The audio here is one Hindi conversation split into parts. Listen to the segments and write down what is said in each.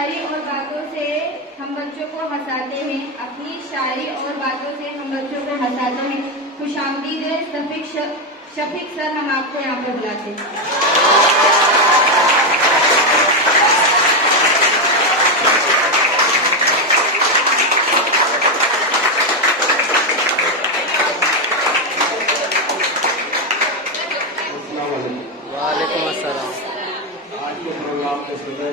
शायरी और बातों से हम बच्चों को हंसाते हैं। अपनी शायरी और बातों से हम बच्चों को हंसाते हैं। खुशामदीद शफीक सर, हम आपको यहाँ पर बुलाते हैं। वालेकुम अस्सलाम। आज के प्रोग्राम में सुबह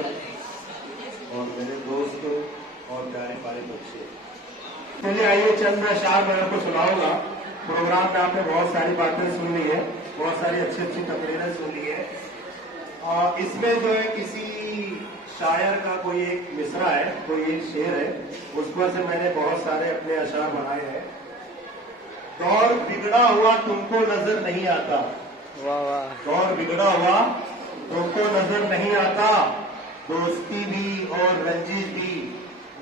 और मेरे दोस्त और प्यारे प्यारे बच्चे, चलिए आइए चंद अशआर मैं आपको सुनाऊंगा। प्रोग्राम में आपने बहुत सारी बातें सुन ली है, बहुत सारी अच्छी अच्छी तकरीरें सुन ली है। और इसमें जो है किसी शायर का कोई एक मिसरा है, कोई एक शेर है, उस पर से मैंने बहुत सारे अपने अशआर बनाए हैं। दौर बिगड़ा हुआ तुमको नजर नहीं आता, वाह वाह। दौर बिगड़ा हुआ तुमको नजर नहीं आता, दोस्ती भी और रंजीश भी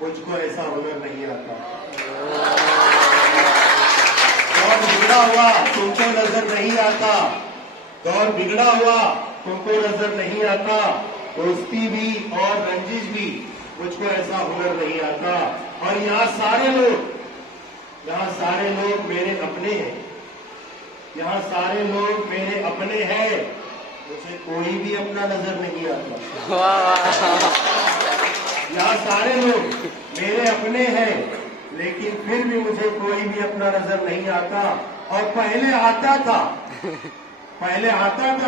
मुझको ऐसा हुनर नहीं आता। दौर बिगड़ा हुआ तुमको नजर नहीं आता, दौर बिगड़ा हुआ तुमको नजर नहीं आता, दोस्ती भी और रंजीश भी मुझको ऐसा हुनर नहीं आता। और यहाँ सारे लोग मेरे अपने हैं, यहाँ सारे लोग मेरे अपने हैं, मुझे कोई भी अपना नजर नहीं आता। वाह वाह। यहाँ सारे लोग मेरे अपने हैं, लेकिन फिर भी मुझे कोई भी अपना नजर नहीं आता। और पहले आता था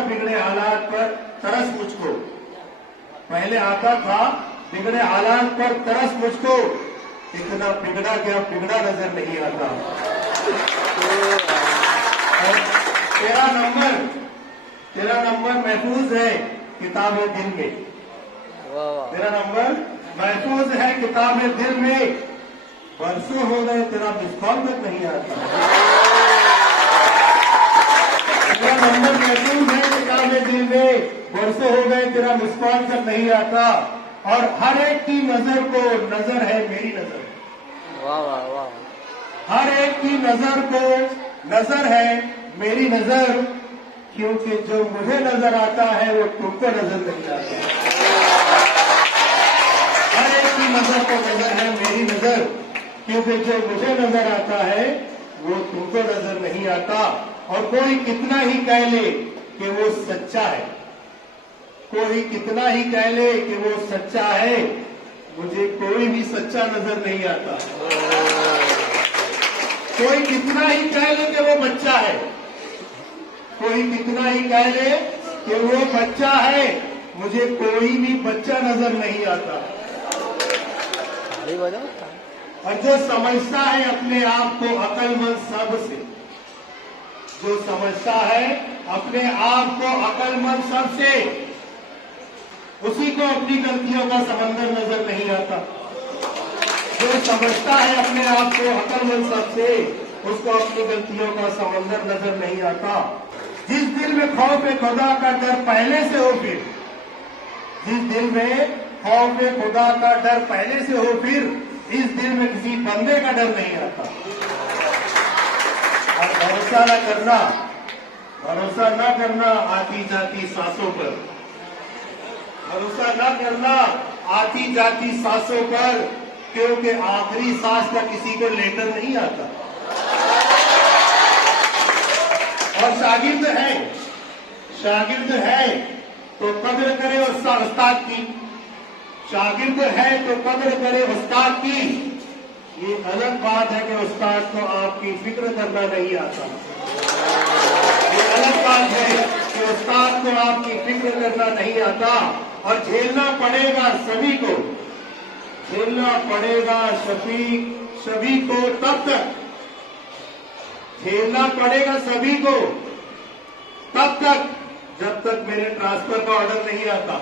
बिगड़े हालात पर तरस मुझको, पहले आता था बिगड़े हालात पर तरस मुझको, इतना बिगड़ा क्या बिगड़ा नजर नहीं आता। तेरा नंबर महफूज है किताब दिल में, वाह वाह। तेरा नंबर महफूज है किताब दिल में, बरसों हो गए तेरा मिस कॉल तक नहीं आता। तेरा नंबर महफूज है किताब दिल में, बरसों हो गए तेरा मिस कॉल तक नहीं आता। और हर एक की नजर को नजर है मेरी नजर, वाह वाह वाह। हर एक की नजर को नजर है मेरी नजर, क्योंकि जो मुझे नजर आता है वो तुमको नजर नहीं आता। हर एक की नजर को नजर है मेरी नजर, क्योंकि जो मुझे नजर आता है वो तुमको नजर नहीं आता। और कोई कितना ही कह ले कि वो सच्चा है, कोई कितना ही कह ले कि वो सच्चा है, मुझे कोई भी सच्चा नजर नहीं आता। कोई कितना ही कह ले कि वो बच्चा है, कोई कितना ही कह ले कि वो बच्चा है, मुझे कोई भी बच्चा नजर नहीं आता। ताली बजाओ। और जो समझता है अपने आप को अक्लमंद सबसे, जो समझता है अपने आप को अक्लमंद सबसे, उसी को अपनी गलतियों का समंदर नजर नहीं आता। जो समझता है अपने आप को अक्लमंद सबसे, उसको अपनी गलतियों का समंदर नजर नहीं आता। जिस दिल में खौफ खुदा का डर पहले से हो, फिर जिस दिल में खौफ खुदा का डर पहले से हो, फिर इस दिल में किसी बंदे का डर नहीं आता। और भरोसा न करना आती जाती सांसों पर, भरोसा न करना आती जाती सांसों पर, क्योंकि आखिरी सांस का किसी को लेकर नहीं आता। और शागिर्द है तो कदर करे उस्ताद की, शागिर्द है तो कदर करे उस्ताद की। ये अलग बात है कि उस्ताद को आपकी फिक्र करना नहीं आता। ये अलग बात है कि उस्ताद को आपकी फिक्र करना नहीं आता। और झेलना पड़ेगा सभी को, झेलना पड़ेगा सभी को तब तक, झेलना पड़ेगा सभी को तब तक जब तक मेरे ट्रांसफर का ऑर्डर नहीं आता।